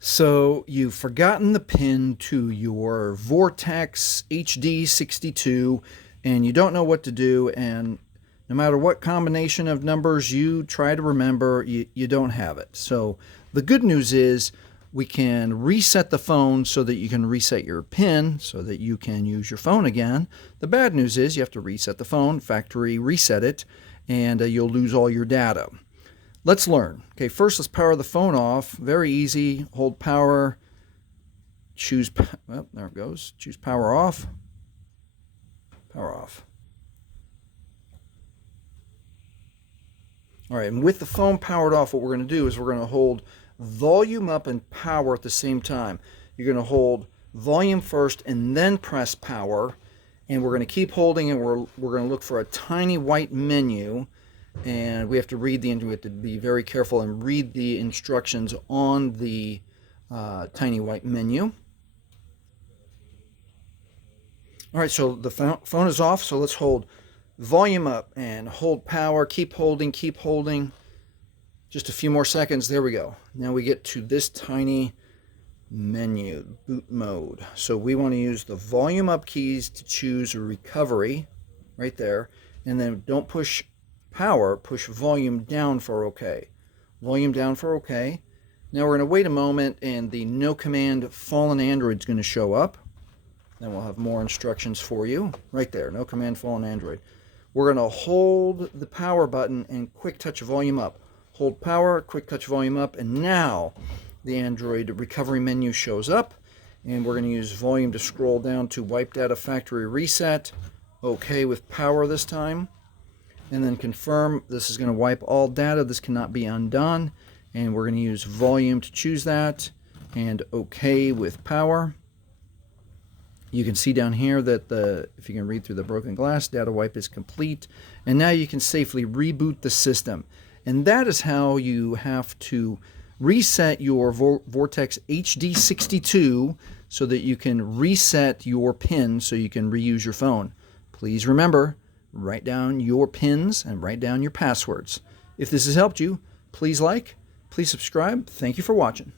So you've forgotten the pin to your Vortex HD62 and you don't know what to do, and no matter what combination of numbers you try to remember, you don't have it. So the good news is we can reset the phone so that you can reset your pin so that you can use your phone again. The bad news is you have to reset the phone, factory reset it, and you'll lose all your data. Let's learn. Okay, first let's power the phone off. Very easy. Hold power. Choose, well, there it goes. Choose power off. Power off. All right, and with the phone powered off, what we're going to do is we're going to hold volume up and power at the same time. You're going to hold volume first and then press power, and we're going to keep holding, and we're going to look for a tiny white menu. And we have to read we have to be very careful and read the instructions on the tiny white menu. All right, so the phone is off, so let's hold volume up and hold power. Keep holding, keep holding. Just a few more seconds. There we go. Now we get to this tiny menu, boot mode. So we want to use the volume up keys to choose a recovery right there. And then don't push power, push volume down for OK. Volume down for OK. Now we're going to wait a moment, and the no command fallen Android is going to show up. Then we'll have more instructions for you. Right there, no command fallen Android. We're going to hold the power button and quick touch volume up. Hold power, quick touch volume up, and now the Android recovery menu shows up, and we're going to use volume to scroll down to wipe data factory reset. OK with power this time. And then confirm. This is going to wipe all data. This cannot be undone. And we're going to use volume to choose that. And OK with power. You can see down here that if you can read through the broken glass, data wipe is complete. And now you can safely reboot the system. And that is how you have to reset your Vortex HD62 so that you can reset your pin so you can reuse your phone. Please remember, write down your pins and write down your passwords. If this has helped you, please like, please subscribe. Thank you for watching.